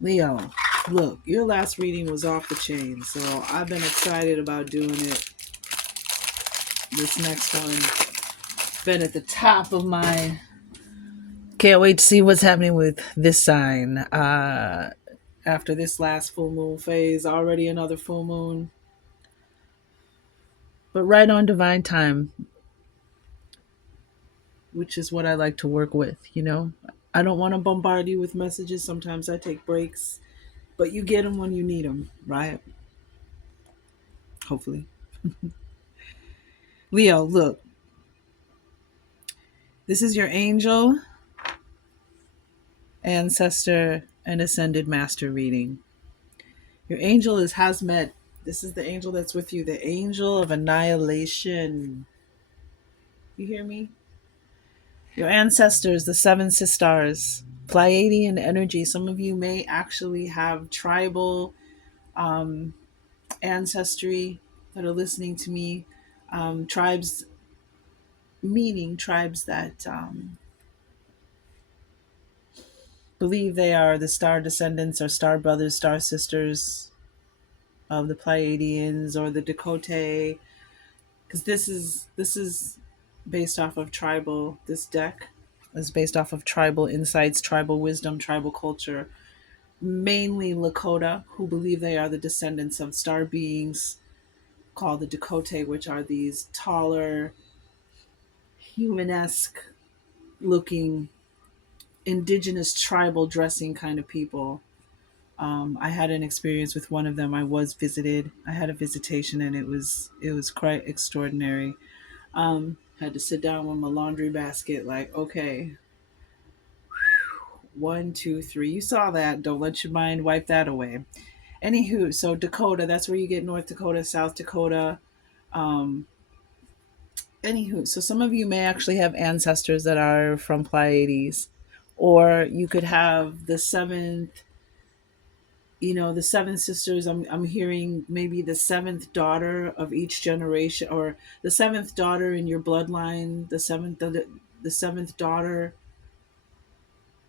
Leo, look, your last reading was off the chain, so I've been excited about doing it. This next one been at the top of my. Can't wait to see what's happening with this sign. After this last full moon phase, already another full moon, but right on divine time, which is what I like to work with. I don't want to bombard you with messages. Sometimes I take breaks, but you get them when you need them, right? Hopefully. Leo, look, this is your angel, ancestor, and ascended master reading. Your angel is Hazmet. This is the angel that's with you, the angel of annihilation. You hear me? Your ancestors, the seven sisters, Pleiadian energy. Some of you may actually have tribal um, ancestry that are listening to me. Tribes, meaning tribes that believe they are the star descendants or star brothers, star sisters of the Pleiadians or the Dakota, because this is based off of tribal. This deck is based off of tribal insights, tribal wisdom, tribal culture. Mainly Lakota, who believe they are the descendants of star beings called the Dakota, which are these taller, humanesque looking, indigenous tribal dressing kind of people. I had an experience with one of them. I was visited. I had a visitation, and it was quite extraordinary. Had to sit down with my laundry basket, like, okay, one, two, three. You saw that. Don't let your mind wipe that away. Anywho, so Dakota, that's where you get North Dakota, South Dakota. Um, Anywho, so some of you may actually have ancestors that are from Pleiades, or you could have the seventh. The seven sisters. I'm hearing maybe the seventh daughter of each generation, or the seventh daughter in your bloodline. The seventh daughter,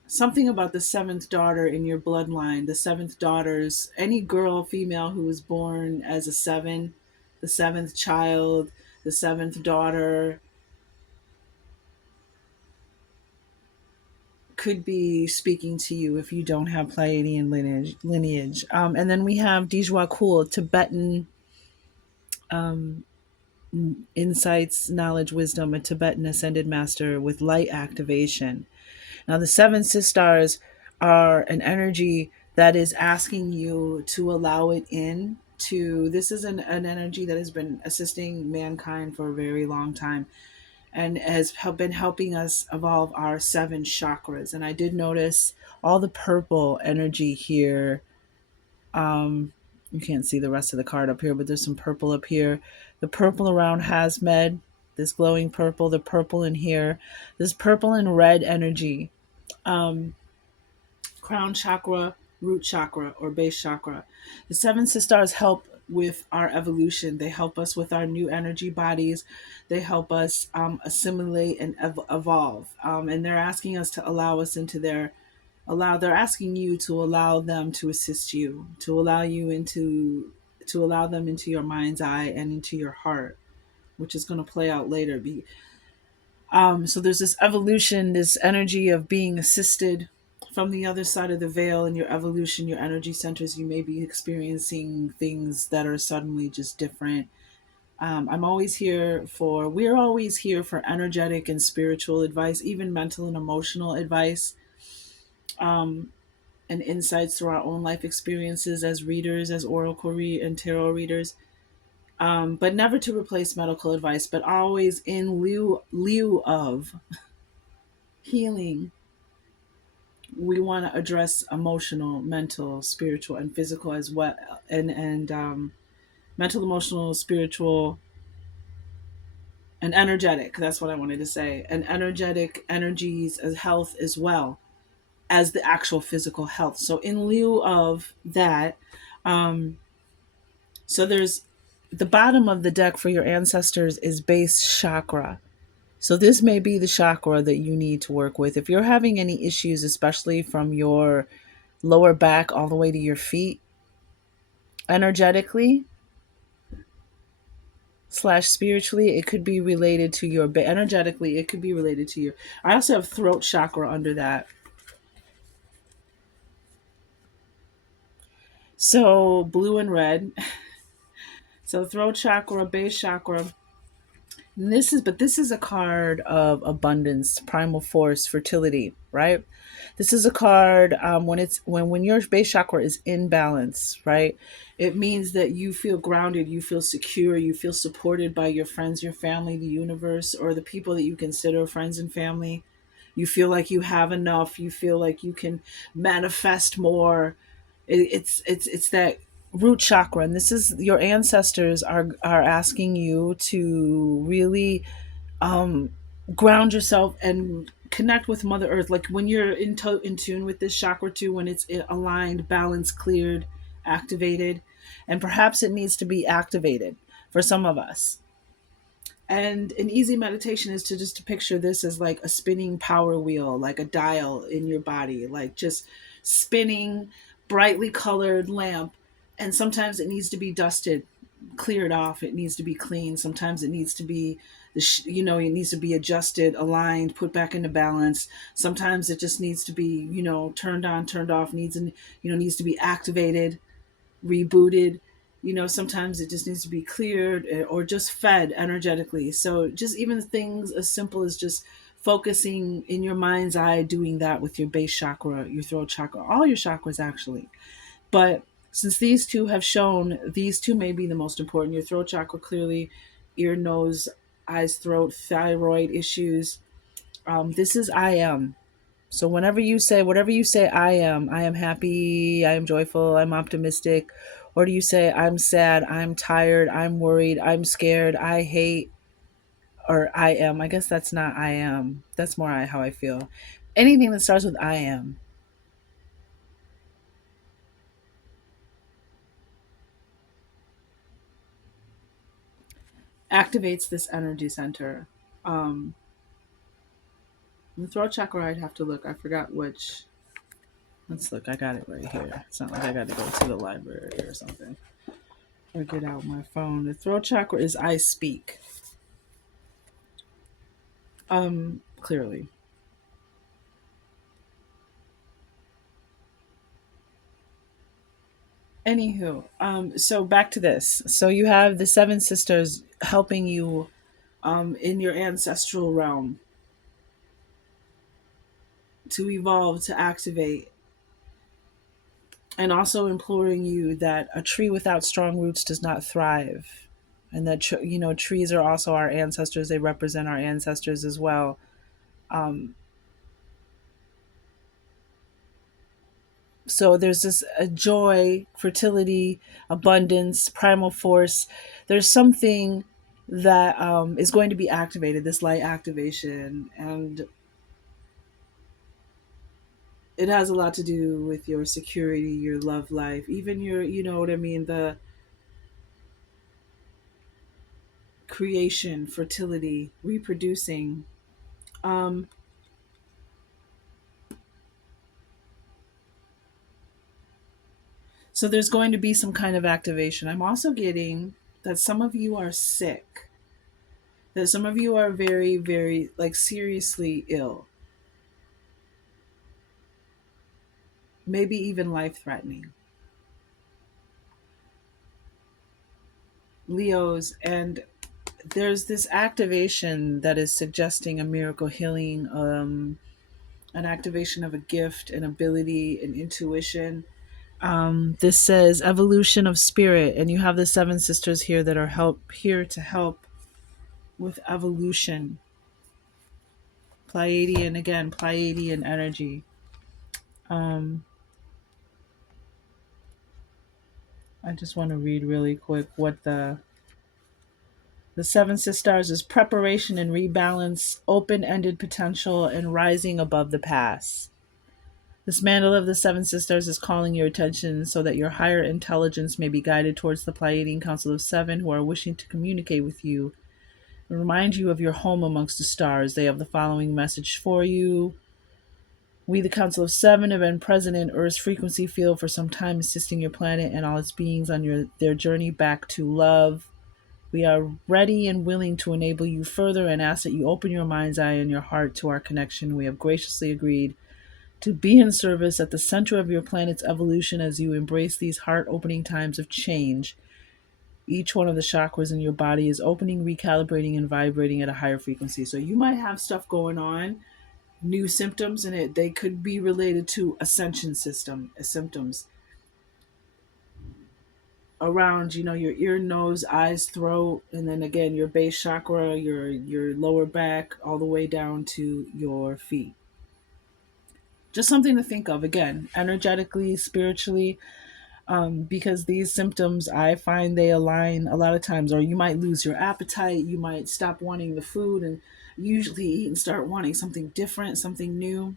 something about the seventh daughter in your bloodline, the seventh daughters, any girl, female who was born as a seven, the seventh child, the seventh daughter, could be speaking to you if you don't have Pleiadian lineage. And then we have Dijwa Kul, Tibetan um, insights, knowledge, wisdom, a Tibetan ascended master with light activation. Now, the seven sisters are an energy that is asking you to allow it in. This is an energy that has been assisting mankind for a very long time and has been helping us evolve our seven chakras. And I did notice all the purple energy here. You can't see the rest of the card up here, but there's some purple up here. The purple around Hazmed, this glowing purple, the purple in here, this purple and red energy. Um, Crown chakra, root chakra, or base chakra. The seven sisters help with our evolution. They help us with our new energy bodies. They help us assimilate and evolve. And they're asking us to allow us into their they're asking you to allow them to assist you, to allow them into your mind's eye and into your heart, which is going to play out later. So there's this evolution, this energy of being assisted from the other side of the veil in your evolution, your energy centers. You may be experiencing things that are suddenly just different. We're always here for energetic and spiritual advice, even mental and emotional advice, um, and insights through our own life experiences as readers, as and tarot readers. But never to replace medical advice, but always in lieu of healing. We want to address emotional, mental, spiritual, and physical as well, and mental, emotional, spiritual, and energetic. That's what I wanted to say. And energetic energies as health as well as the actual physical health. So in lieu of that, um, so there's the bottom of the deck for your ancestors is base chakra. So this may be the chakra that you need to work with if you're having any issues, especially from your lower back all the way to your feet energetically slash spiritually. It could be related to your energetically, it could be related to your, I also have throat chakra under that. So blue and red. So throat chakra, base chakra. And this is a card of abundance, primal force, fertility, right? This is a card when when your base chakra is in balance, right? It means that you feel grounded, you feel secure, you feel supported by your friends, your family, the universe, or the people that you consider friends and family. You feel like you have enough. You feel like you can manifest more. It's that root chakra, and this is your ancestors are asking you to really um, ground yourself and connect with Mother Earth. Like when you're in tune with this chakra too, when it's aligned, balanced, cleared, activated, and perhaps it needs to be activated for some of us. And an easy meditation is to just to picture this as like a spinning power wheel, like a dial in your body, like just spinning, brightly colored lamp. And sometimes it needs to be dusted, cleared off. It needs to be clean. Sometimes it needs to be, it needs to be adjusted, aligned, put back into balance. Sometimes it just needs to be, turned on, turned off. Needs to be activated, rebooted. Sometimes it just needs to be cleared or just fed energetically. So just even things as simple as just focusing in your mind's eye, doing that with your base chakra, your throat chakra, all your chakras actually. But since these two have shown, these two may be the most important. Your throat chakra, clearly, ear, nose, eyes, throat, thyroid issues. This is I am. So whatever you say, I am happy, I am joyful, I'm optimistic, or do you say I'm sad, I'm tired, I'm worried, I'm scared, I hate, or I am? I guess that's not I am. That's more how I feel. Anything that starts with I am activates this energy center. Um, the throat chakra, I'd have to look. I forgot which. Let's look. I got it right here. It's not like I got to go to the library or something or get out my phone. The throat chakra is I speak. Clearly. Anywho, so back to this. So you have the seven sisters helping you in your ancestral realm to evolve, to activate, and also imploring you that a tree without strong roots does not thrive. And that, trees are also our ancestors. They represent our ancestors as well. Um, so there's this a joy, fertility, abundance, primal force. There's something that is going to be activated, this light activation, and it has a lot to do with your security, your love life, even your, you know what I mean, the creation, fertility, reproducing. Um, so there's going to be some kind of activation. I'm also getting that some of you are sick, that some of you are very, very, like, seriously ill, maybe even life threatening. Leos, and there's this activation that is suggesting a miracle healing, an activation of a gift, an ability, an intuition. This says evolution of spirit, and you have the seven sisters here that are here to help with evolution. Pleiadian, again, Pleiadian energy. Um, I just want to read really quick what the seven sisters is: preparation and rebalance, open-ended potential, and rising above the past. This mandala of the seven sisters is calling your attention so that your higher intelligence may be guided towards the Pleiadian Council of Seven who are wishing to communicate with you and remind you of your home amongst the stars. They have the following message for you. We, the Council of Seven, have been present in Earth's frequency field for some time, assisting your planet and all its beings on their journey back to love. We are ready and willing to enable you further and ask that you open your mind's eye and your heart to our connection. We have graciously agreed to be in service at the center of your planet's evolution as you embrace these heart opening times of change. Each one of the chakras in your body is opening, recalibrating, and vibrating at a higher frequency. So you might have stuff going on, new symptoms, and they could be related to ascension system symptoms around, your ear, nose, eyes, throat, and then again your base chakra, your lower back, all the way down to your feet. Just something to think of, again, energetically, spiritually, because these symptoms, I find they align a lot of times. Or you might lose your appetite, you might stop wanting the food and usually eat and start wanting something different, something new.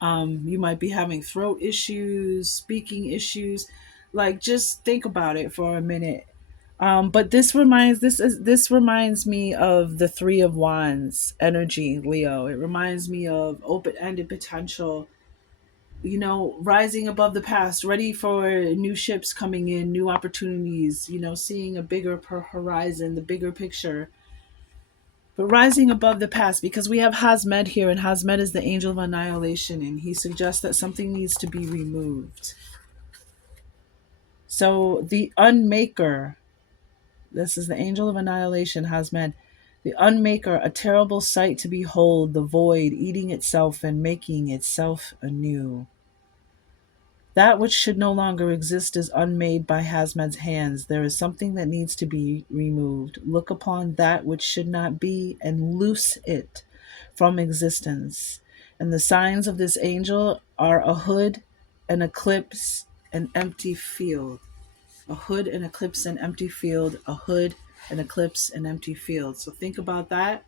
You might be having throat issues, speaking issues. Like, just think about it for a minute. But this reminds me of the Three of Wands energy, Leo. It reminds me of open-ended potential, rising above the past, ready for new ships coming in, new opportunities, seeing a bigger horizon, the bigger picture. But rising above the past, because we have Hasmed here, and Hasmed is the angel of annihilation, and he suggests that something needs to be removed. So the unmaker, this is the angel of annihilation, Hasmed. The unmaker, a terrible sight to behold, the void eating itself and making itself anew. That which should no longer exist is unmade by Hasmed's hands. There is something that needs to be removed. Look upon that which should not be and loose it from existence. And the signs of this angel are a hood, an eclipse, an empty field. A hood, an eclipse, an empty field. A hood, an eclipse, an empty field. So think about that,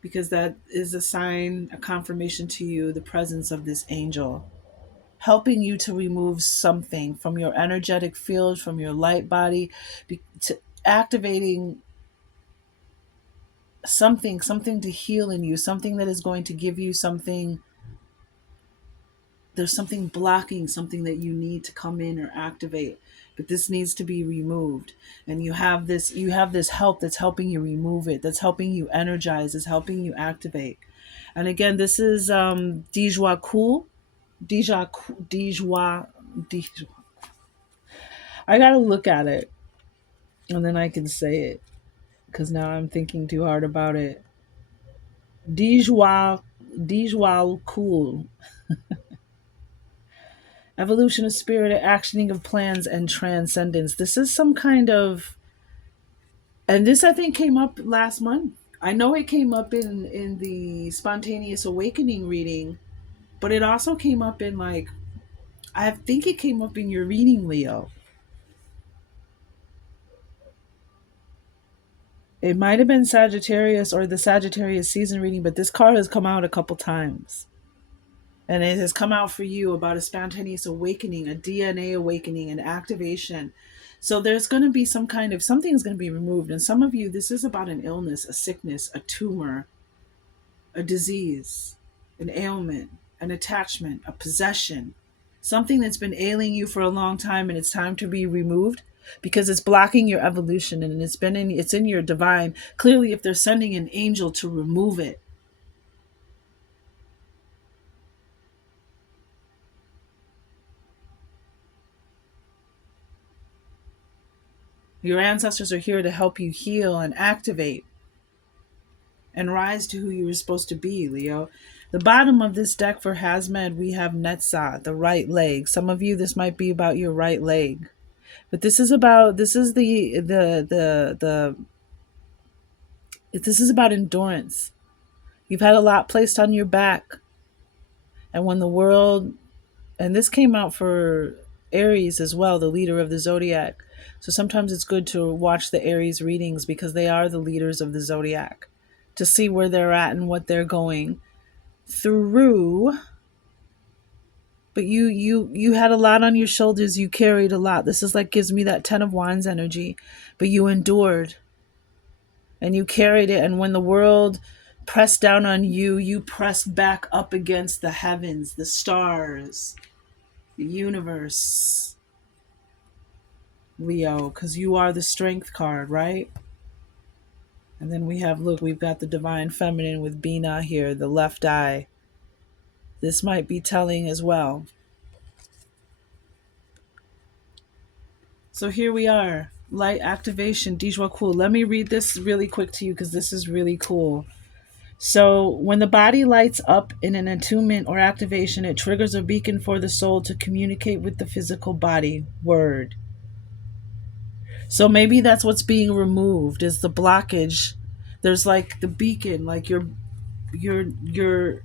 because that is a sign, a confirmation to you, the presence of this angel, helping you to remove something from your energetic field, from your light body, to activating something to heal in you, something that is going to give you something. There's something blocking something that you need to come in or activate, but this needs to be removed. And you have this help that's helping you remove it, that's helping you energize, is helping you activate. And again, this is Dijwa Cool. Dijwa. I gotta look at it and then I can say it, because now I'm thinking too hard about it. Dijwal cool. Evolution of spirit, actioning of plans, and transcendence. This is some kind of, and this I think came up last month. I know it came up in the spontaneous awakening reading, but it also came up in, like, I think it came up in your reading, Leo. It might have been Sagittarius or the Sagittarius season reading, but this card has come out a couple times. And it has come out for you about a spontaneous awakening, a DNA awakening, an activation. So there's going to be something's going to be removed. And some of you, this is about an illness, a sickness, a tumor, a disease, an ailment, an attachment, a possession, something that's been ailing you for a long time, and it's time to be removed because it's blocking your evolution, and it's in your divine. Clearly, if they're sending an angel to remove it, your ancestors are here to help you heal and activate and rise to who you were supposed to be, Leo. The bottom of this deck for Hasmed, we have Netzah, the right leg. Some of you, this might be about your right leg. But this is about endurance. You've had a lot placed on your back. And when the world, and this came out for Aries as well, the leader of the zodiac. So sometimes it's good to watch the Aries readings because they are the leaders of the zodiac, to see where they're at and what they're going through. But you had a lot on your shoulders. You carried a lot. This is like, gives me that 10 of Wands energy. But you endured and you carried it. And when the world Press down on you. You press back up against the heavens, the stars, the universe, Leo, because you are the strength card, right? And then we have, look, we've got the divine feminine with Bina here, the left eye. This might be telling as well. So here we are, light activation, Dijwa Cool. Let me read this really quick to you because this is really cool. So when the body lights up in an attunement or activation, it triggers a beacon for the soul to communicate with the physical body. Word. So maybe that's what's being removed is the blockage. There's like the beacon, like you're you're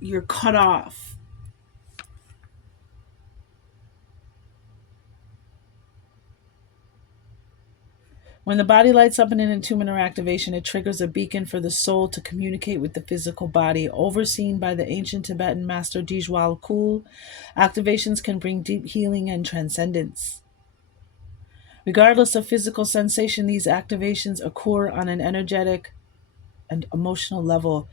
you're cut off. When the body lights up in an attunement or activation, it triggers a beacon for the soul to communicate with the physical body. Overseen by the ancient Tibetan master Dijwal Kul, activations can bring deep healing and transcendence. Regardless of physical sensation, these activations occur on an energetic and emotional level.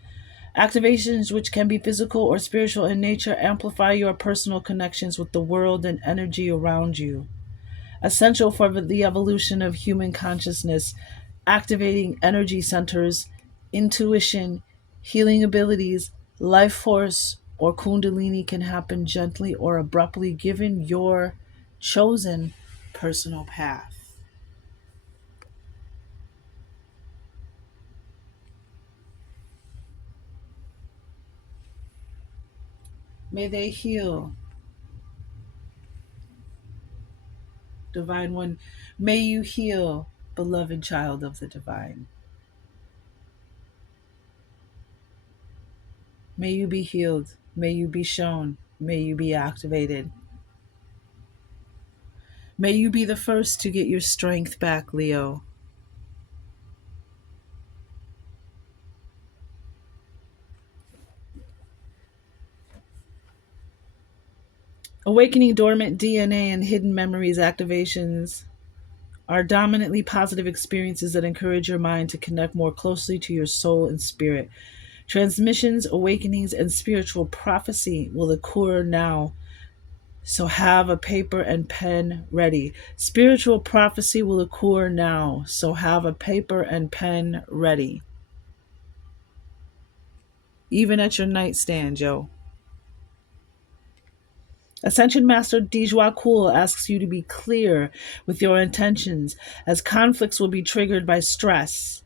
Activations, which can be physical or spiritual in nature, amplify your personal connections with the world and energy around you. Essential for the evolution of human consciousness, activating energy centers, intuition, healing abilities, life force, or kundalini can happen gently or abruptly given your chosen personal path. May they heal, Divine One. May you heal, beloved child of the Divine. May you be healed. May you be shown. May you be activated. May you be the first to get your strength back, Leo. Awakening dormant DNA and hidden memories activations are dominantly positive experiences that encourage your mind to connect more closely to your soul and spirit. Transmissions, awakenings, and spiritual prophecy will occur now. So have a paper and pen ready. Spiritual prophecy will occur now. So have a paper and pen ready. Even at your nightstand, yo. Ascension Master Dijwa Kul asks you to be clear with your intentions, as conflicts will be triggered by stress.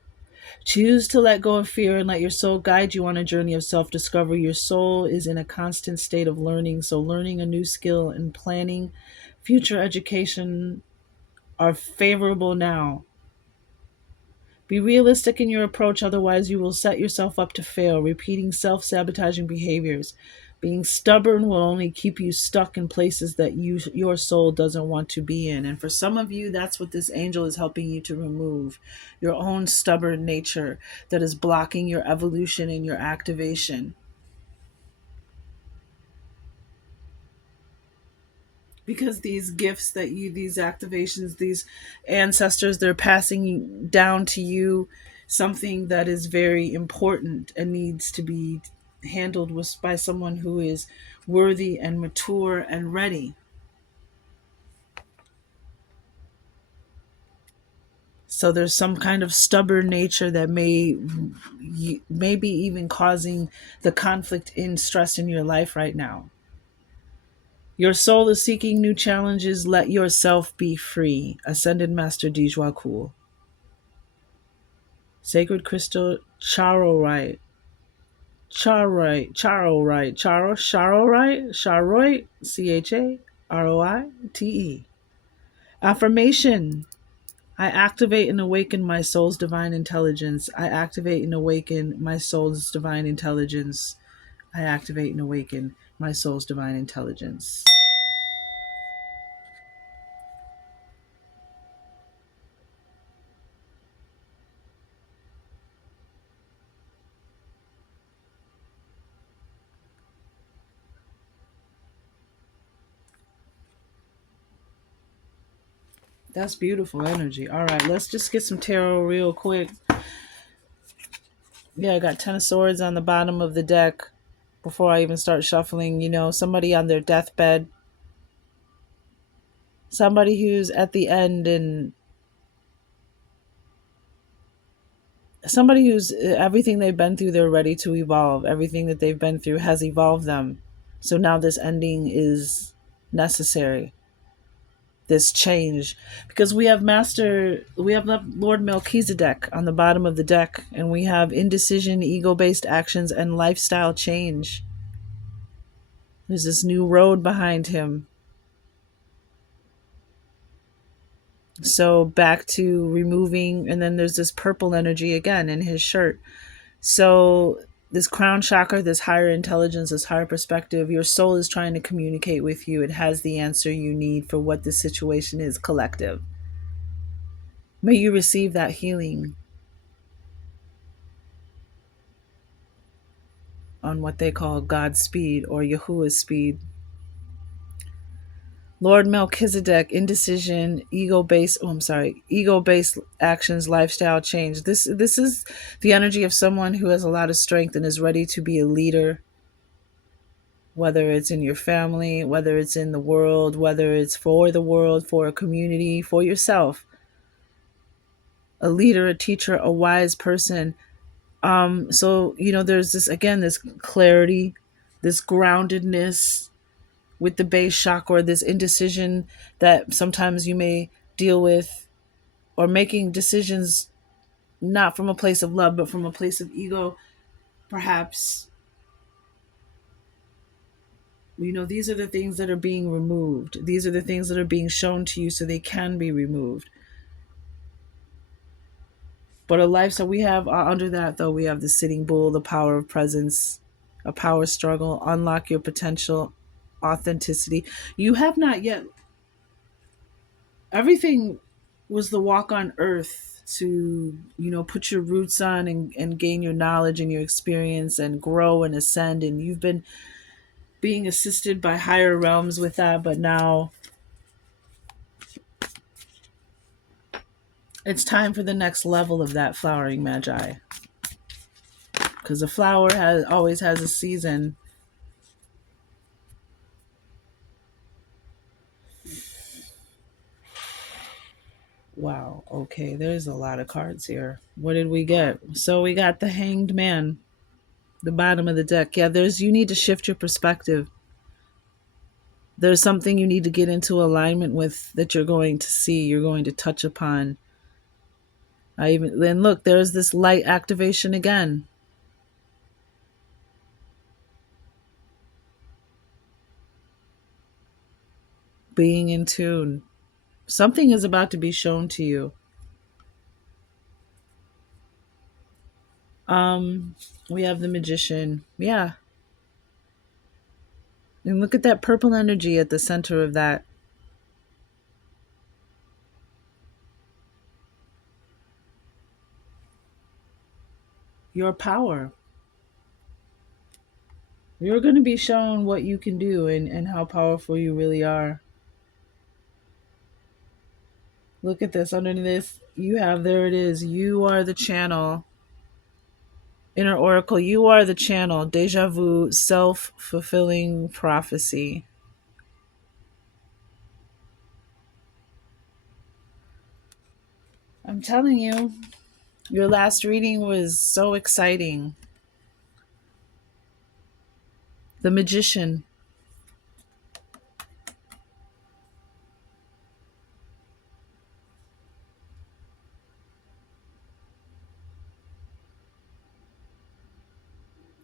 Choose to let go of fear and let your soul guide you on a journey of self discovery. Your soul is in a constant state of learning, so learning a new skill and planning future education are favorable now. Be realistic in your approach, otherwise, you will set yourself up to fail, repeating self sabotaging behaviors. Being stubborn will only keep you stuck in places that your soul doesn't want to be in. And for some of you, that's what this angel is helping you to remove your own stubborn nature that is blocking your evolution and your activation. Because these gifts that you, these activations, these ancestors, they're passing down to you something that is very important and needs to be handled with by someone who is worthy and mature and ready. So there's some kind of stubborn nature that may be even causing the conflict in stress in your life right now. Your soul is seeking new challenges. Let yourself be free. Ascended Master Dijwa Kul. Sacred Crystal Charorite. Charorite, Charoite. Affirmation. I activate and awaken my soul's divine intelligence. I activate and awaken my soul's divine intelligence. I activate and awaken my soul's divine intelligence. That's beautiful energy. All right, let's just get some tarot real quick. Yeah, I got 10 of swords on the bottom of the deck before I even start shuffling. Somebody on their deathbed, somebody who's at the end, and somebody who's everything they've been through, they're ready to evolve. Everything that they've been through has evolved them. So now this ending is necessary, this change, because we have Lord Melchizedek on the bottom of the deck, and we have indecision, ego-based actions, and lifestyle change. There's this new road behind him. So back to removing, and then there's this purple energy again in his shirt. So this crown chakra, this higher intelligence, this higher perspective, your soul is trying to communicate with you. It has the answer you need for what the situation is, collective. May you receive that healing on what they call God's speed or Yahuwah's speed. Lord Melchizedek, indecision, ego-based actions, lifestyle change. This is the energy of someone who has a lot of strength and is ready to be a leader, whether it's in your family, whether it's in the world, whether it's for the world, for a community, for yourself. A leader, a teacher, a wise person. So there's this clarity, this groundedness with the base chakra, this indecision that sometimes you may deal with, or making decisions not from a place of love, but from a place of ego, perhaps. These are the things that are being removed. These are the things that are being shown to you so they can be removed. But a lifestyle we have under that, though, we have the sitting bull, the power of presence, a power struggle, unlock your potential, authenticity. You have not yet. Everything was the walk on earth to put your roots on, and gain your knowledge and your experience and grow and ascend, and you've been being assisted by higher realms with that. But now it's time for the next level of that flowering magi, because a flower always has a season. Wow, okay, there's a lot of cards here. What did we get? So we got the Hanged Man, the bottom of the deck. Yeah, you need to shift your perspective. There's something you need to get into alignment with that you're going to see, you're going to touch upon. Then look, there's this light activation again. Being in tune. Something is about to be shown to you. We have the Magician. Yeah. And look at that purple energy at the center of that. Your power. You're going to be shown what you can do, and how powerful you really are. Look at this. Under this, there it is. You are the channel. Inner Oracle, you are the channel. Deja vu, self-fulfilling prophecy. I'm telling you, your last reading was so exciting. The Magician.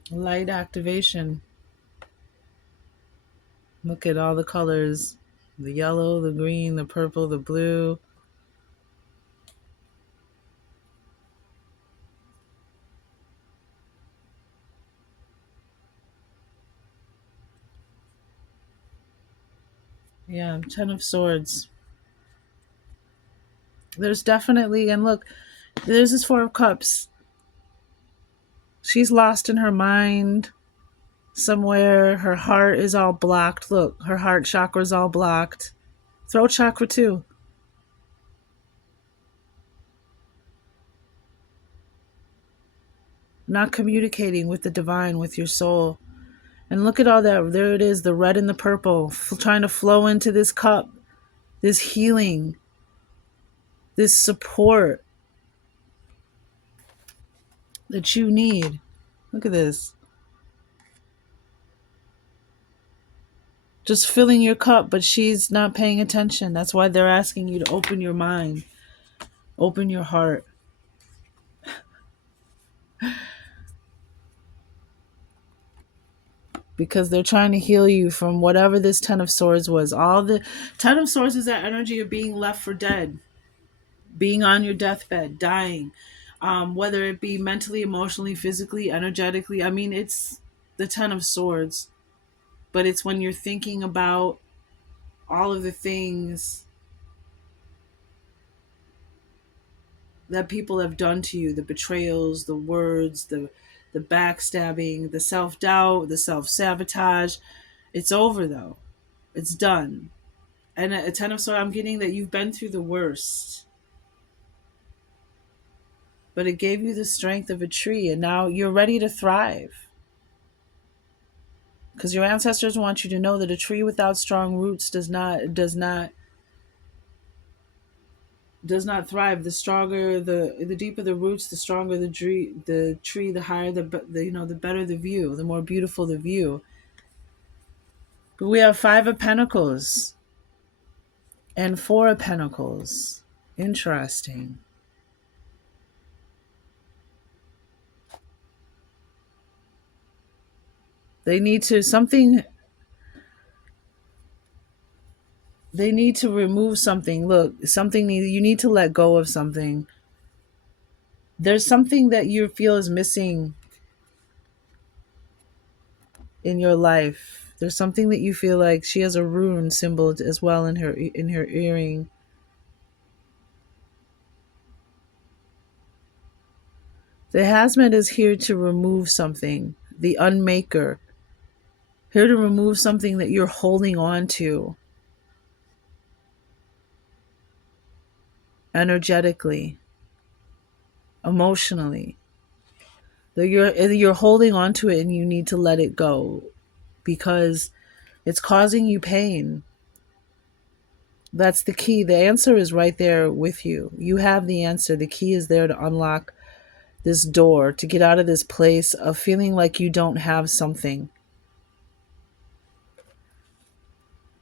Light activation. Look at all the colors. The yellow, the green, the purple, the blue. Yeah, Ten of Swords. There's definitely, and look, there's this Four of Cups. She's lost in her mind somewhere. Her heart is all blocked. Look, her heart chakra is all blocked. Throat chakra too. not communicating with the divine, with your soul. And look at all that. There it is, the red and the purple, trying to flow into this cup, this healing, this support that you need. Look at this. Just filling your cup, but she's not paying attention. That's why they're asking you to open your mind, open your heart. Because they're trying to heal you from whatever this Ten of Swords was. All the Ten of Swords is that energy of being left for dead, being on your deathbed, dying, whether it be mentally, emotionally, physically, energetically. I mean, it's the Ten of Swords, but it's when you're thinking about all of the things that people have done to you, the betrayals, the words, the backstabbing, the self-doubt, the self-sabotage. It's over though. It's done. And a Ten of Swords, I'm getting that you've been through the worst. But it gave you the strength of a tree, and now you're ready to thrive. Because your ancestors want you to know that a tree without strong roots does not thrive. The stronger the deeper the roots, the stronger the tree, the higher the better the view, the more beautiful the view. But we have Five of Pentacles and Four of Pentacles. Interesting. They need to something they need to remove something. Look, you need to let go of something. There's something that you feel is missing in your life. There's something that you feel like she has a rune symbol as well in her earring. The Hazmat is here to remove something. The Unmaker, here to remove something that you're holding on to energetically, emotionally. That you're holding on to it and you need to let it go because it's causing you pain. That's the key. The answer is right there with you. You have the answer. The key is there to unlock this door, to get out of this place of feeling like you don't have something.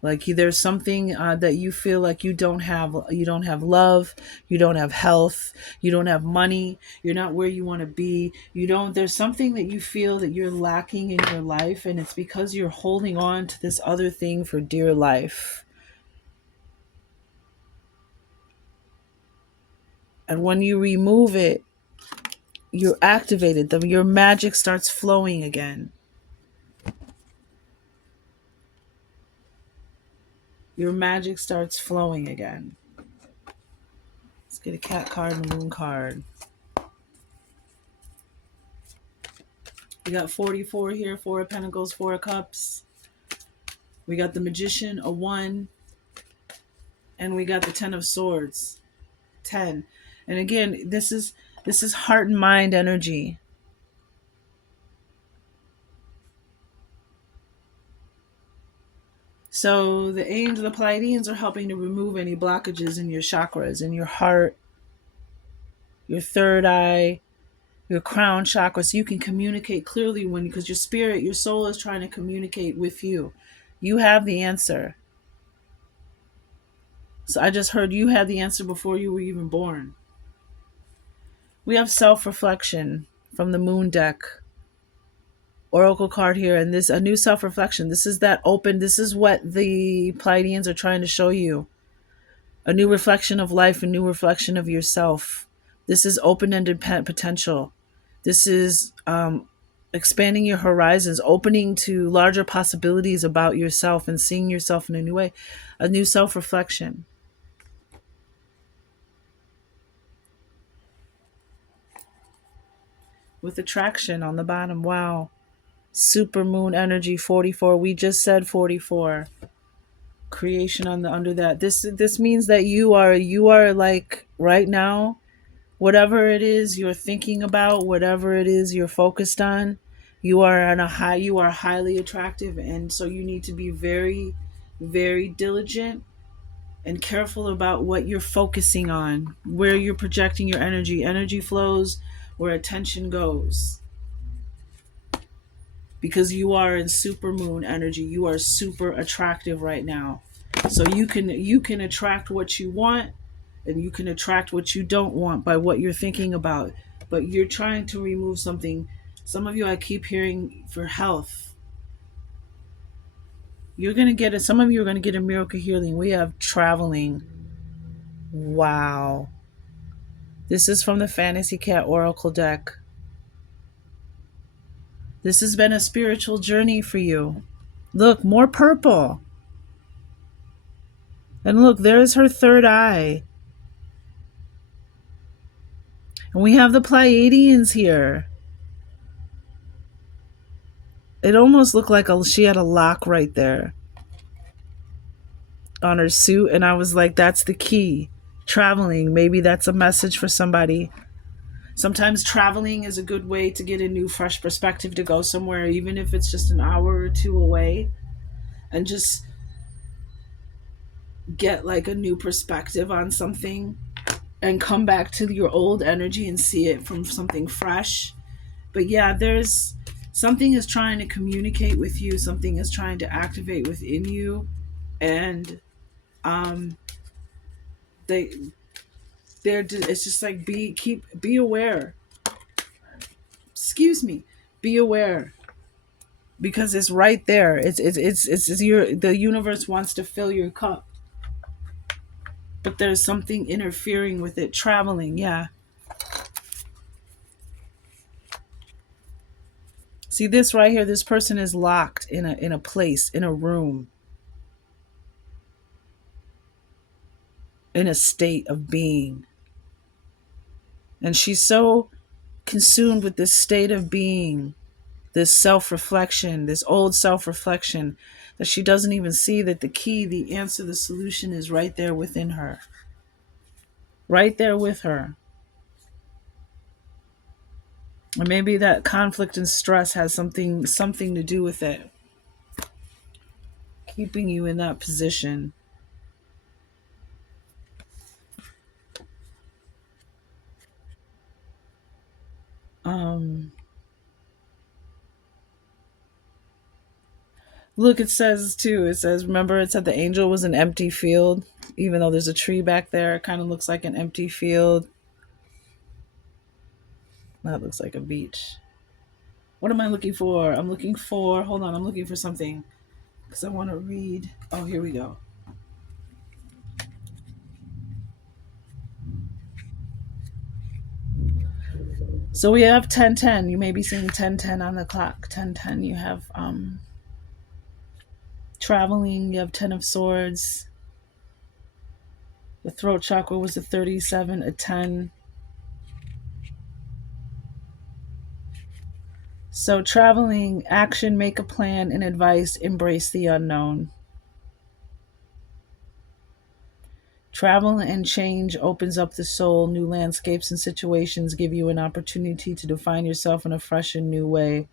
Like there's something that you feel like you don't have. You don't have love. You don't have health. You don't have money. You're not where you want to be. You don't. There's something that you feel that you're lacking in your life, and it's because you're holding on to this other thing for dear life. And when you remove it, you're activated. Your magic starts flowing again. Your magic starts flowing again. Let's get a cat card and a moon card. We got 44 here, Four of Pentacles, Four of Cups. We got the Magician, a 1. And we got the Ten of Swords, 10. And again, this is heart and mind energy. So the angels, the Pleiadians are helping to remove any blockages in your chakras, in your heart, your third eye, your crown chakra, so you can communicate clearly because your spirit, your soul is trying to communicate with you. You have the answer. So I just heard you had the answer before you were even born. We have self-reflection from the moon deck. Oracle card here, and this a new self-reflection. This is that open, this is what the Pleiadians are trying to show you. A new reflection of life, a new reflection of yourself. This is open-ended potential. This is expanding your horizons, opening to larger possibilities about yourself and seeing yourself in a new way. A new self-reflection. With attraction on the bottom. Wow. Super moon energy 44. We just said 44. Creation on the under that. This means that you are like right now Whatever it is you're thinking about, whatever it is you're focused on, you are highly attractive, and so you need to be very, very diligent and careful about what you're focusing on, where you're projecting your energy. Energy flows where attention goes, because you are in super moon energy. You are super attractive right now. So you can attract what you want, and you can attract what you don't want by what you're thinking about. But you're trying to remove something. Some of you, I keep hearing for health. You're going to get it. Some of you are going to get a miracle healing. We have traveling. Wow. This is from the Fantasy Cat Oracle deck. This has been a spiritual journey for you. Look, more purple. And look, there's her third eye. And we have the Pleiadians here. It almost looked like she had a lock right there on her suit. And I was like, that's the key. Traveling. Maybe that's a message for somebody. Sometimes traveling is a good way to get a new, fresh perspective, to go somewhere, even if it's just an hour or two away, and just get like a new perspective on something and come back to your old energy and see it from something fresh. But yeah, there's something is trying to communicate with you, something is trying to activate within you, and um they it's just like be aware. Excuse me. Be aware, because it's right there. It's your the universe wants to fill your cup, but there's something interfering with it. Traveling, yeah. See this right here, this person is locked in a place, in a room, in a state of being. And she's so consumed with this state of being, this self-reflection, this old self-reflection, that she doesn't even see that the key, the answer, the solution is right there within her. Right there with her. And maybe that conflict and stress has something to do with it, keeping you in that position. Um, Look, it says too. It says, remember, it said the angel was an empty field, even though there's a tree back there. It kind of looks like an empty field. That looks like a beach. What am I looking for? I'm looking for. Hold on. I'm looking for something because I want to read. Oh, here we go. So we have 10:10. You may be seeing 10:10 on the clock. 10:10. You have traveling. You have 10 of swords. The throat chakra was a 37, a 10. So traveling, action, make a plan, and advice, embrace the unknown. Travel and change opens up the soul. New landscapes and situations give you an opportunity to define yourself in a fresh and new way.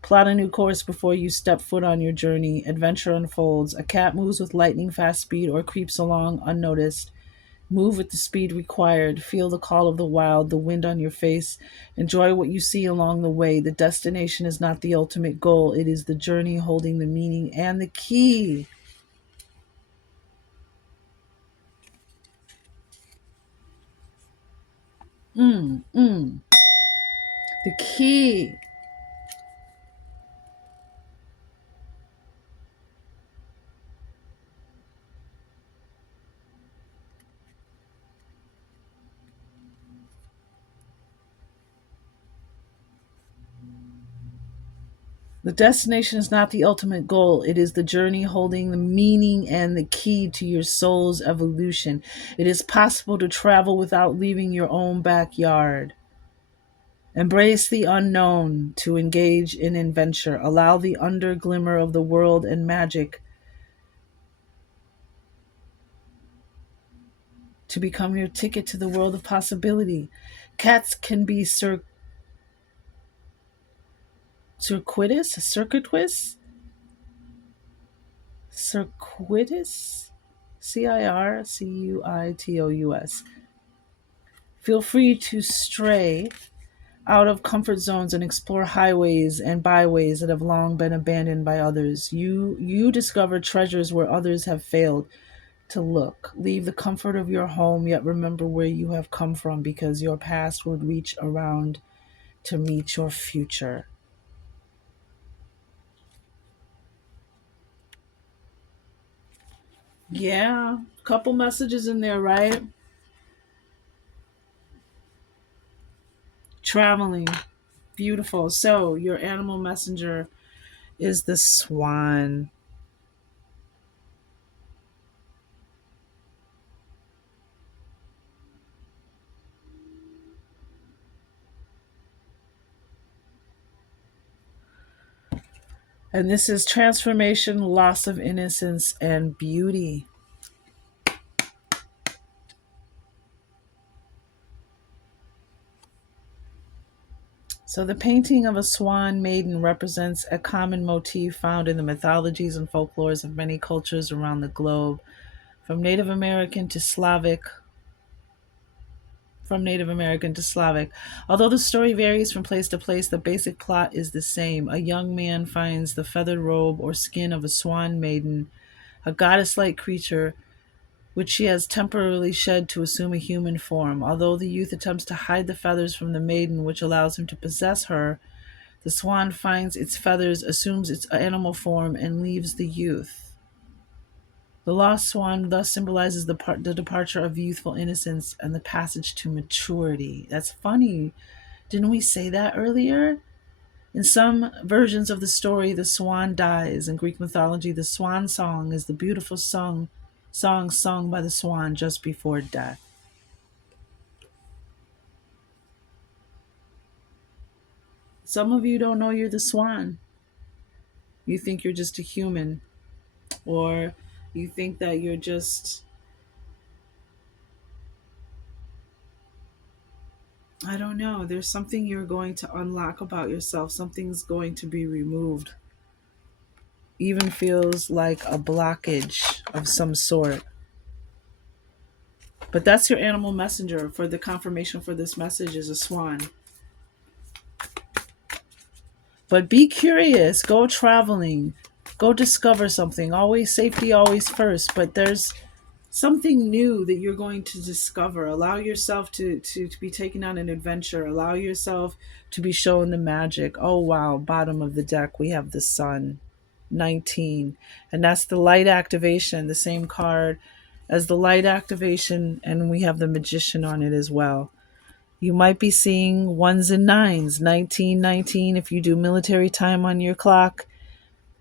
Plot a new course before you step foot on your journey. Adventure unfolds. A cat moves with lightning fast speed or creeps along unnoticed. Move with the speed required. Feel the call of the wild, the wind on your face. Enjoy what you see along the way. The destination is not the ultimate goal. It is the journey holding the meaning and the key. Mm, mm. The key. The destination is not the ultimate goal. It is the journey holding the meaning and the key to your soul's evolution. It is possible to travel without leaving your own backyard. Embrace the unknown to engage in adventure. Allow the underglimmer of the world and magic to become your ticket to the world of possibility. Cats can be circuitous, circuitous, circuitous. Feel free to stray out of comfort zones and explore highways and byways that have long been abandoned by others. You discover treasures where others have failed to look. Leave the comfort of your home, yet remember where you have come from, because your past would reach around to meet your future. Yeah, couple messages in there, right? Traveling. Beautiful. So, your animal messenger is the swan. And this is transformation, loss of innocence, and beauty. So, the painting of a swan maiden represents a common motif found in the mythologies and folklores of many cultures around the globe, from Native American to Slavic. From Native American to Slavic. Although the story varies from place to place, the basic plot is the same. A young man finds the feathered robe or skin of a swan maiden, a goddess like creature which she has temporarily shed to assume a human form. Although the youth attempts to hide the feathers from the maiden, which allows him to possess her, the swan finds its feathers, assumes its animal form, and leaves the youth. The lost swan thus symbolizes the departure of youthful innocence and the passage to maturity. That's funny. Didn't we say that earlier? In some versions of the story, the swan dies. In Greek mythology, the swan song is the beautiful song sung by the swan just before death. Some of you don't know you're the swan. You think you're just a human, or you think that you're just, I don't know, there's something you're going to unlock about yourself. Something's going to be removed. Even feels like a blockage of some sort. But that's your animal messenger. For the confirmation for this message is a swan. But be curious, go traveling, go discover something. Always safety, always first. But there's something new that you're going to discover. Allow yourself to be taken on an adventure. Allow yourself to be shown the magic. Oh, wow. Bottom of the deck, we have the sun, 19. And that's the light activation, the same card as the light activation. And we have the magician on it as well. You might be seeing ones and nines, 1919 if you do military time on your clock,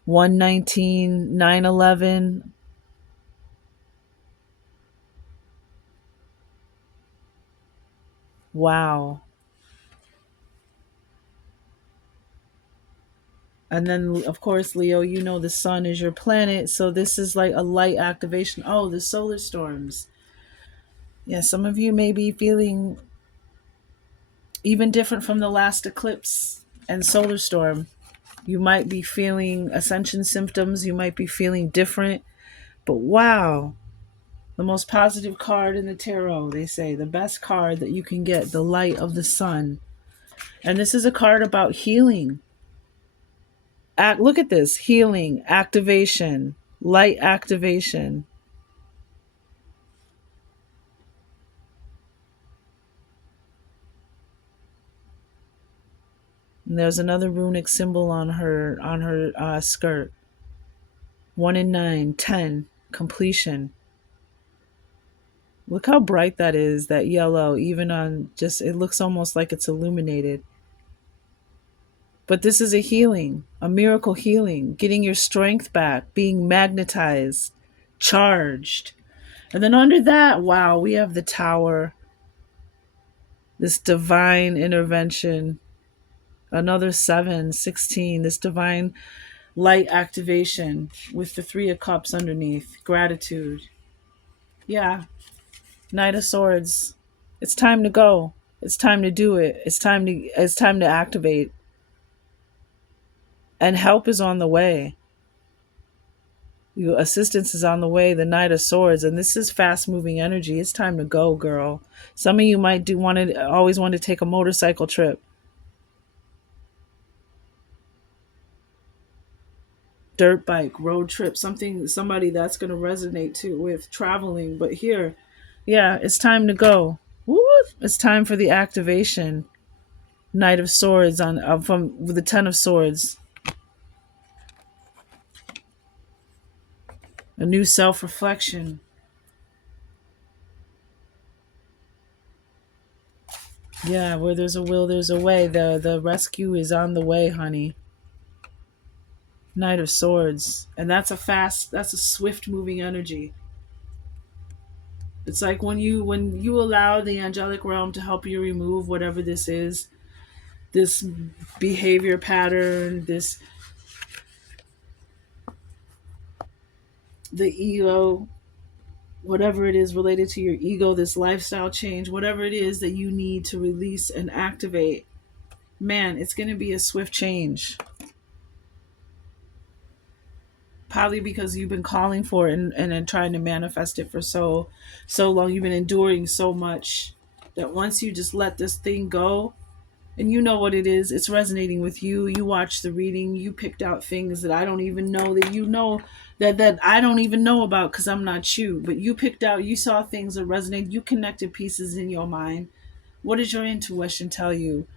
119, 911. Wow. And then, of course, Leo, you know the sun is your planet. So this is like a light activation. Oh, the solar storms. Yeah, some of you may be feeling even different from the last eclipse and solar storm. You might be feeling ascension symptoms. You might be feeling different. But wow, the most positive card in the tarot, they say, the best card that you can get, the light of the sun. And this is a card about healing. Look at this, healing, activation, light activation. And there's another runic symbol on her skirt. 1 and 9, 10, completion. Look how bright that is, that yellow, even on just, it looks almost like it's illuminated. But this is a healing, a miracle healing, getting your strength back, being magnetized, charged. And then under that, wow, we have the tower, this divine intervention, another 7, 16, this divine light activation with the 3 of cups underneath, gratitude. Yeah, Knight of Swords. It's time to go. It's time to do it. It's time to activate. And help is on the way. Your assistance is on the way, the Knight of Swords, and this is fast moving energy. It's time to go, girl. Some of you might do want to always want to take a motorcycle trip, dirt bike, road trip, somebody that's gonna resonate too with traveling. But here, yeah, it's time to go. Woo! It's time for the activation. Knight of Swords on from with the Ten of Swords. A new self reflection. Yeah, where there's a will, there's a way. The rescue is on the way, honey. Knight of Swords. And that's a swift moving energy. It's like when you allow the angelic realm to help you remove whatever this is, this behavior pattern, this the ego, whatever it is related to your ego, this lifestyle change, whatever it is that you need to release and activate, man, it's going to be a swift change. Probably because you've been calling for it and trying to manifest it for so long. You've been enduring so much that once you just let this thing go, and you know what it is, it's resonating with you. You watched the reading, you picked out things that I don't even know that you know, that I don't even know about because I'm not you. But you picked out, you saw things that resonate, you connected pieces in your mind. What does your intuition tell you?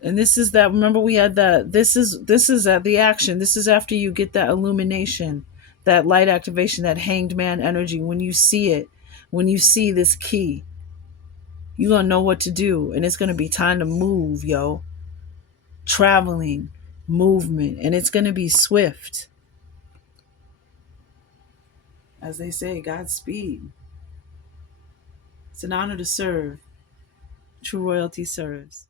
And this is that, remember we had that, this is at the action. This is after you get that illumination, that light activation, that hanged man energy. When you see it, when you see this key, you're gonna know what to do, and it's gonna be time to move, yo. Traveling, movement, and it's gonna be swift. As they say, Godspeed. It's an honor to serve. True royalty serves.